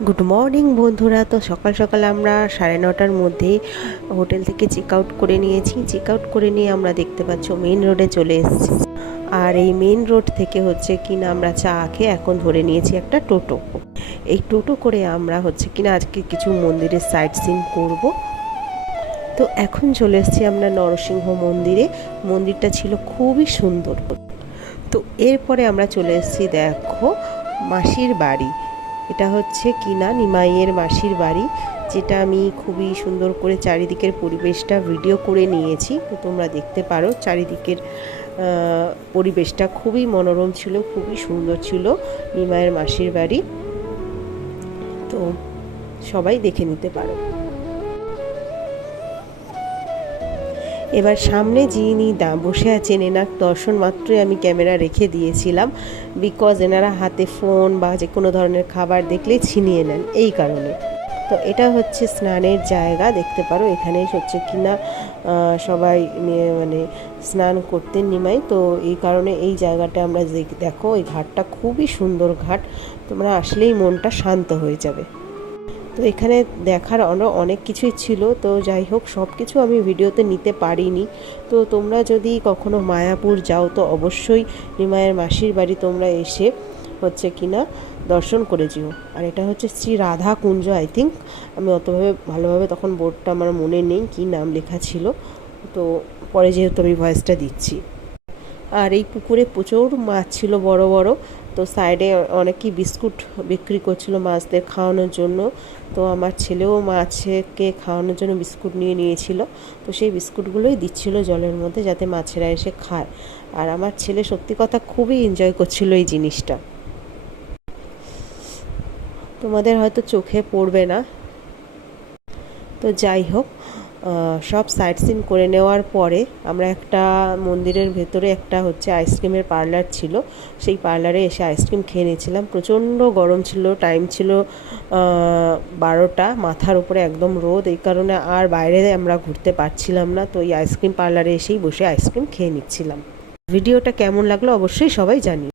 Good morning বন্ধুরা। তো সকাল সকাল আমরা 9:30টার মধ্যে হোটেল থেকে চেক আউট করে নিয়েছি। চেক আউট করে নিয়ে আমরা দেখতে পাচ্ছ মেন রোডে চলে এসেছি। আর এই মেন রোড থেকে হচ্ছে কিনা আমরা চা খেয়ে এখন ধরে নিয়েছি একটা টোটো। এই টোটো করে আমরা হচ্ছে কিনা আজকে কিছু মন্দিরের সাইট সিন করব। তো এখন চলে এসেছি আমরা নরসিংহ মন্দিরে। মন্দিরটা ছিল খুবই সুন্দর। তো এরপরে আমরা চলে এসেছি দেখো মাসির বাড়ি। এটা হচ্ছে কিনা নিমাইয়ের মাসির বাড়ি, যেটা আমি খুবই সুন্দর করে চারিদিকের পরিবেশটা ভিডিও করে নিয়েছি। তো তোমরা দেখতে পারো চারিদিকের পরিবেশটা খুবই মনোরম ছিল, খুবই সুন্দর ছিল নিমাইয়ের মাসির বাড়ি। তো সবাই দেখে নিতে পারো। এবার সামনে যিনি বসে আছেন এনার দর্শন মাত্রই আমি ক্যামেরা রেখে দিয়েছিলাম, বিকজ এনারা হাতে ফোন বা যে কোনো ধরনের খাবার দেখলেই ছিনিয়ে নেন, এই কারণে। তো এটা হচ্ছে স্নানের জায়গা, দেখতে পারো এখানে হচ্ছে কিনা সবাই মানে স্নান করতেন নিমাই। তো এই কারণে এই জায়গাটা আমরা দেখো, এই ঘাটটা খুবই সুন্দর ঘাট, তোমরা আসলেই মনটা শান্ত হয়ে যাবে। তো এখানে দেখার অনেক কিছুই ছিল, তো যাই হোক সব কিছু আমি ভিডিওতে নিতে পারিনি। তো তোমরা যদি কখনো মায়াপুর যাও তো অবশ্যই নিমাইয়ের মাসির বাড়ি তোমরা এসে হচ্ছে কিনা দর্শন করে যেও। আর এটা হচ্ছে শ্রী রাধা কুঞ্জ, আই থিঙ্ক। আমি ভালোভাবে তখন বোর্ডটা আমার মনে নেই কী নাম লেখা ছিল, তো পরে যেহেতু আমি ভয়েসটা দিচ্ছি। আর এই পুকুরে প্রচুর মাছ ছিল বড় বড়। তো সাইডে অনেকেই বিস্কুট বিক্রি করছিল মাছদের খাওয়ানোর জন্য। তো আমার ছেলেও মাছকে খাওয়ানোর জন্য বিস্কুট নিয়েছিল। তো সেই বিস্কুটগুলোই দিচ্ছিল জলের মধ্যে, যাতে মাছেরা এসে খায়। আর আমার ছেলে সত্যি কথা খুবই এনজয় করছিল এই জিনিসটা। তোমাদের হয়তো চোখে পড়বে না। তো যাই হোক, সব সাইট সিন করে নেওয়ার পরে আমরা একটা মন্দিরের ভেতরে একটা হচ্ছে আইসক্রিমের পার্লার ছিল, সেই পার্লারে এসে আইসক্রিম খেয়ে নিয়েছিলাম। প্রচণ্ড গরম ছিল, টাইম ছিল 12টা, মাথার উপরে একদম রোদ, এই কারণে আর বাইরে আমরা ঘুরতে পারছিলাম না। তো এই আইসক্রিম পার্লারে এসেই বসে আইসক্রিম খেয়ে নিচ্ছিলাম। ভিডিওটা কেমন লাগলো অবশ্যই সবাই জানিও।